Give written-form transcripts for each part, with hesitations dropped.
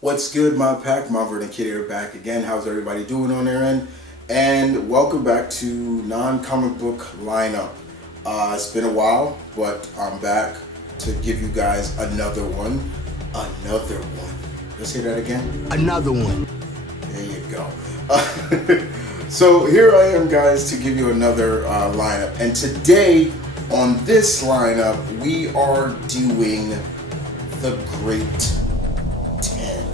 What's good, my pack? Marvin and Kid here back again. How's everybody doing on their end? And welcome back to non-comic book lineup. It's been a while, but I'm back to give you guys another one. Let's hear that again. Another one. There you go. So here I am, guys, to give you another lineup. And today on this lineup, we are doing the Great 10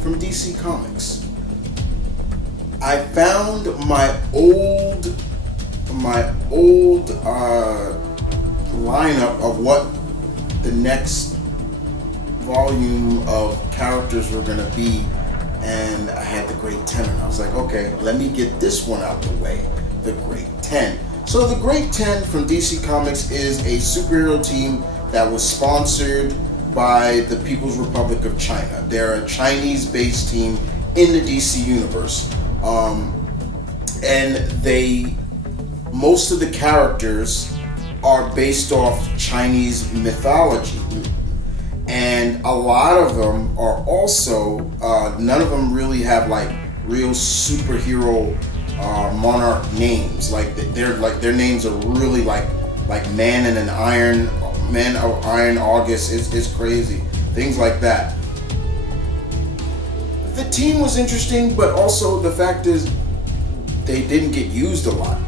from DC Comics. I found my old lineup of what the next volume of characters were gonna be, and I had the Great 10, and I was like, okay, let me get this one out the way, the Great 10. So the Great 10 from DC Comics is a superhero team that was sponsored by the People's Republic of China. They're a Chinese-based team in the DC universe, and most of the characters are based off Chinese mythology, and a lot of them are also none of them really have like real superhero monarch names. Like their names are really like Man of Iron August. It's crazy, things like that. The team was interesting, but also the fact is they didn't get used a lot.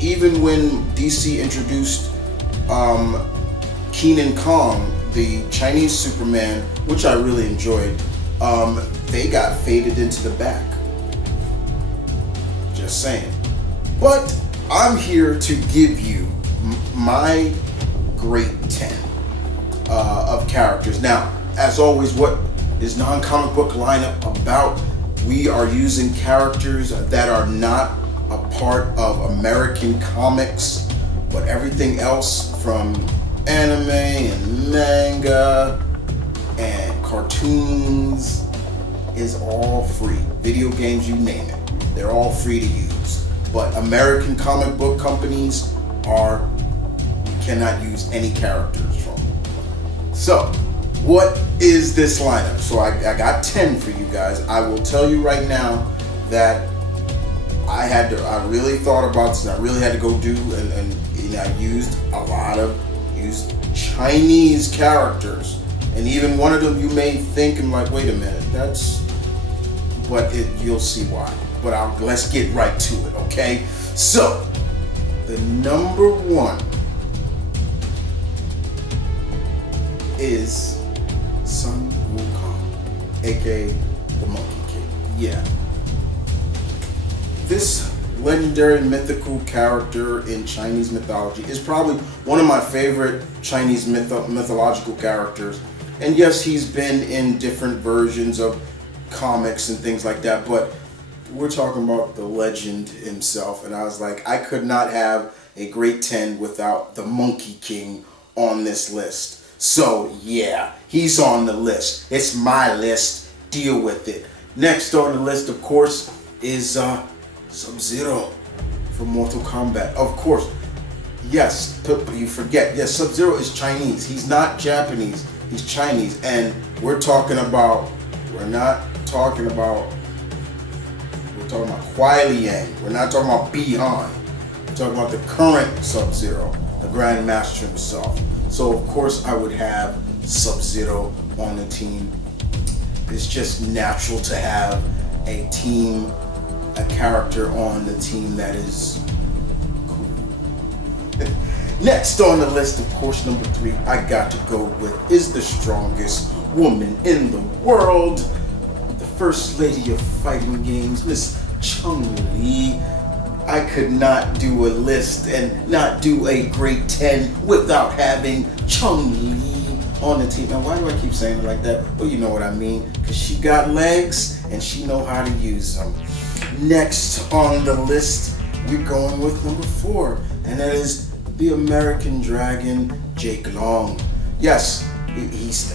Even when DC introduced Kang, the Chinese Superman, which I really enjoyed, they got faded into the back. Just saying. But I'm here to give you my Great 10 of characters. Now, as always, what is non-comic book lineup about? We are using characters that are not a part of American comics, but everything else from anime and manga and cartoons is all free. Video games, you name it, they're all free to use. But American comic book companies you cannot use any characters from. So what is this lineup? So I got 10 for you guys. I will tell you right now that I really thought about this, and I really had to go do, and I used a lot of Chinese characters, and even one of them you may think, I'm like, wait a minute, you'll see why. But let's get right to it, okay? So the number one is Sun Wukong, aka the Monkey King. Yeah. This legendary mythical character in Chinese mythology is probably one of my favorite Chinese mythological characters. And yes, he's been in different versions of comics and things like that, but we're talking about the legend himself. And I was like, I could not have a Great 10 without the Monkey King on this list. So yeah, he's on the list. It's my list. Deal with it. Next on the list, of course, is Sub-Zero from Mortal Kombat. Of course, yes, you forget. Yes, Sub-Zero is Chinese. He's not Japanese. He's Chinese, and we're talking about Kuai Liang. We're not talking about Bi-Han. We're talking about the current Sub-Zero, the Grand Master himself. So of course I would have Sub-Zero on the team. It's just natural to have a character on the team that is cool. Next on the list, of course, number 3, I got to go with is the strongest woman in the world, the First Lady of Fighting Games, Miss Chun-Li. I could not do a list and not do a Great 10 without having Chun-Li on the team. Now, why do I keep saying it like that? Well, you know what I mean, because she got legs and she know how to use them. Next on the list, we're going with number 4, and that is the American Dragon, Jake Long. Yes,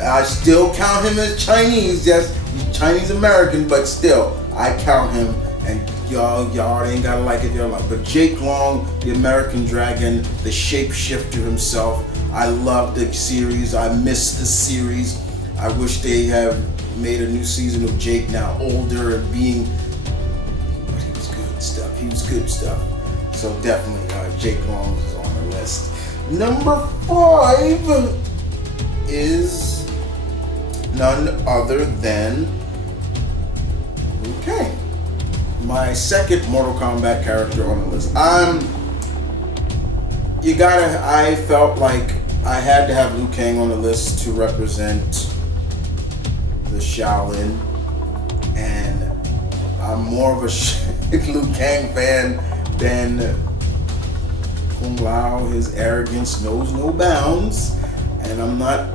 I still count him as Chinese. Yes, he's Chinese American, but still, I count him. And y'all ain't gotta like it, y'all like. But Jake Long, the American Dragon, the shapeshifter himself. I love the series. I miss the series. I wish they have made a new season of Jake now older and being, but he was good stuff. He was good stuff. So definitely Jake Long is on the list. Number 5 is none other than Liu Kang, my second Mortal Kombat character on the list. I felt like I had to have Liu Kang on the list to represent the Shaolin, and I'm more of a Liu Kang fan than Kung Lao. His arrogance knows no bounds, and I'm not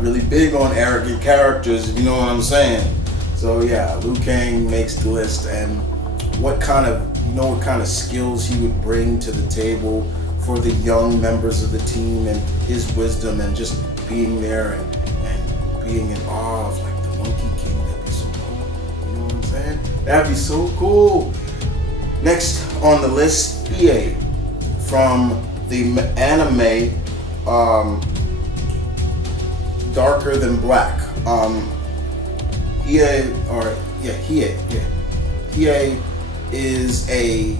really big on arrogant characters, if you know what I'm saying. So yeah, Liu Kang makes the list, and what kind of skills he would bring to the table for the young members of the team, and his wisdom, and just being there and being in awe of like the Monkey King. That'd be so cool. You know what I'm saying? That'd be so cool. Next on the list, EA from the anime Darker Than Black. Hiei is a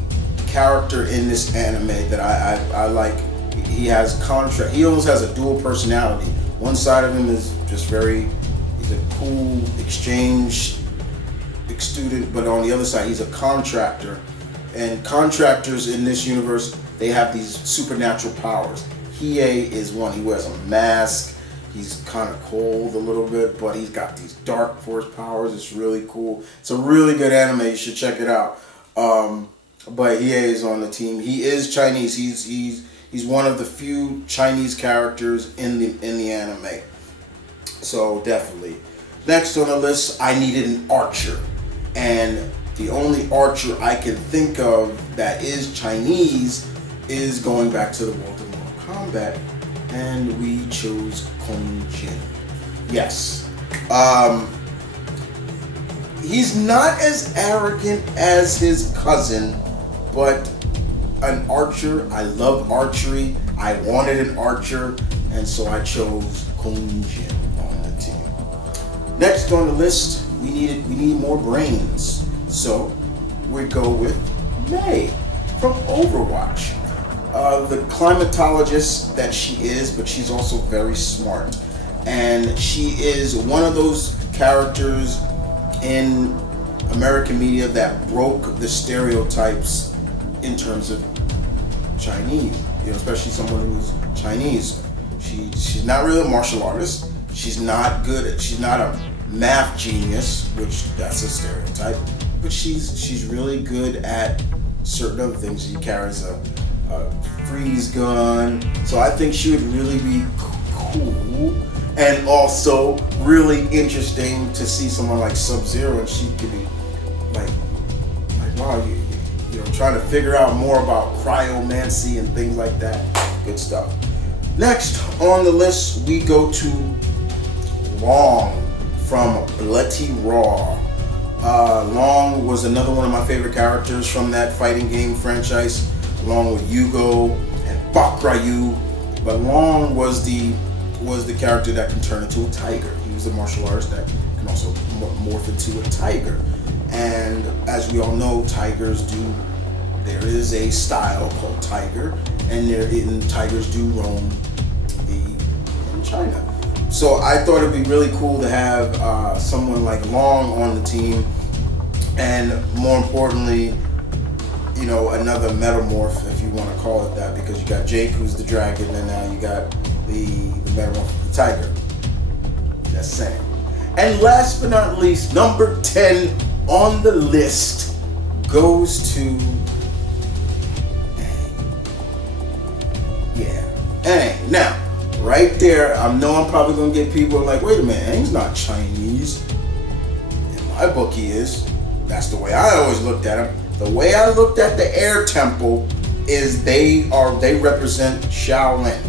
character in this anime that I like. He has contrast. He almost has a dual personality. One side of him is just he's a cool exchange student, but on the other side he's a contractor. And contractors in this universe, they have these supernatural powers. Hiei is one. He wears a mask. He's kind of cold a little bit, but he's got these dark force powers. It's really cool. It's a really good anime. You should check it out. But Hiei is on the team. He is Chinese. He's one of the few Chinese characters in the anime. So definitely. Next on the list, I needed an archer, and the only archer I can think of that is Chinese is going back to the world of Mortal Kombat, and we chose Kung Jin. Yes. He's not as arrogant as his cousin, but an archer. I love archery. I wanted an archer, and so I chose Kung Jin on the team. Next on the list, we need more brains. So we go with Mei from Overwatch. The climatologist that she is, but she's also very smart. And she is one of those characters in American media that broke the stereotypes in terms of Chinese, especially someone who's Chinese. She's not really a martial artist. She's not a math genius, which that's a stereotype, but she's really good at certain other things. She carries a freeze gun, so I think she would really be cool, and also really interesting to see someone like Sub-Zero, and she could be like wow, you know, trying to figure out more about cryomancy and things like that. Good stuff. Next on the list, we go to Long from Bloody Raw. Long was another one of my favorite characters from that fighting game franchise, along with Yugo and Bak Ryu. But Long was the character that can turn into a tiger. He was a martial artist that can also morph into a tiger. And as we all know, tigers do. There is a style called tiger, and tigers do roam in China. So I thought it'd be really cool to have someone like Long on the team, and more importantly, you know, another metamorph, if you want to call it that, because you got Jake, who's the dragon, and now you got the metamorph of the tiger. Just saying. And last but not least, number 10 on the list goes to Aang. Yeah, Aang. Now, right there, I know I'm probably going to get people like, wait a minute, Aang's not Chinese. In my book, he is. That's the way I always looked at him. The way I looked at the Air Temple is they represent Shaolin.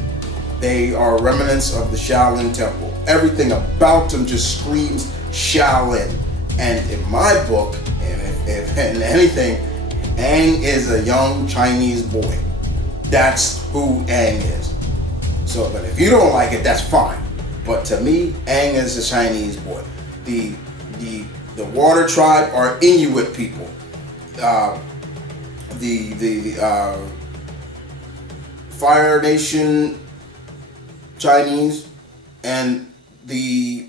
They are remnants of the Shaolin Temple. Everything about them just screams Shaolin. And in my book, and if anything, Aang is a young Chinese boy. That's who Aang is. So, but if you don't like it, that's fine. But to me, Aang is a Chinese boy. The Water Tribe are Inuit people. The Fire Nation Chinese, and the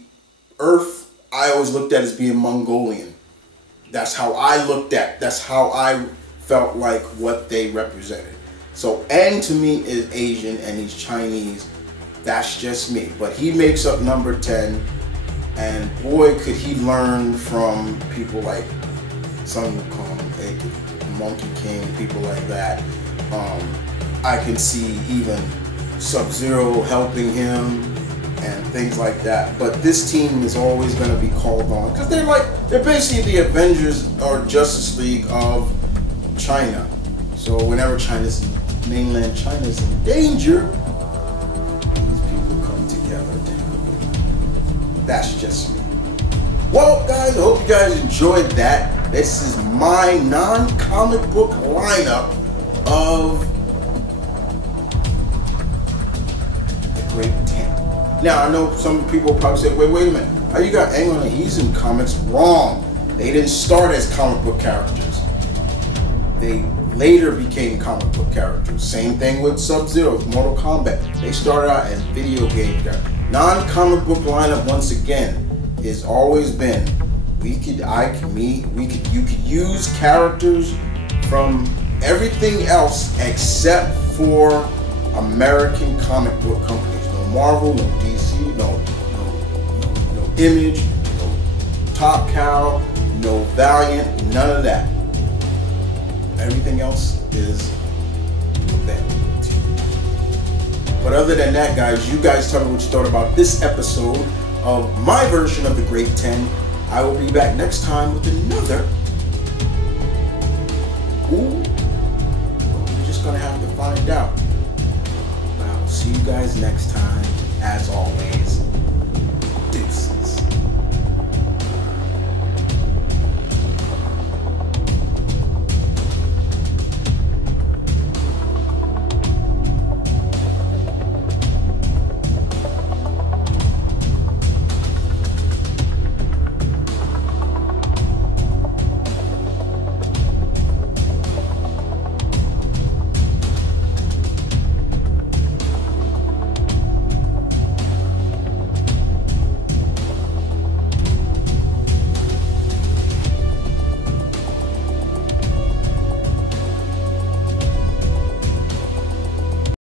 Earth I always looked at as being Mongolian. That's how I looked at. That's how I felt like what they represented. So Aang to me is Asian and he's Chinese. That's just me. But he makes up number 10, and boy could he learn from people like Sun Wukong, Monkey King, people like that. I can see even Sub-Zero helping him and things like that. But this team is always going to be called on because they're basically the Avengers or Justice League of China. So whenever mainland China's in danger, these people come together. That's just me. Well, guys, I hope you guys enjoyed that. This is my non-comic book lineup of the Great 10. Now, I know some people probably say, wait a minute. How you got Aang on it? He's in comics. Wrong. They didn't start as comic book characters. They later became comic book characters. Same thing with Sub-Zero, Mortal Kombat. They started out as video game characters. Non-comic book lineup, once again, has always been you could use characters from everything else except for American comic book companies. No Marvel, no DC, no Image, no Top Cow, no Valiant, none of that. Everything else is available to you. But other than that, guys, you guys tell me what you thought about this episode of my version of the Great 10. I will be back next time with another. Ooh, we're just gonna have to find out. I'll see you guys next time. As always,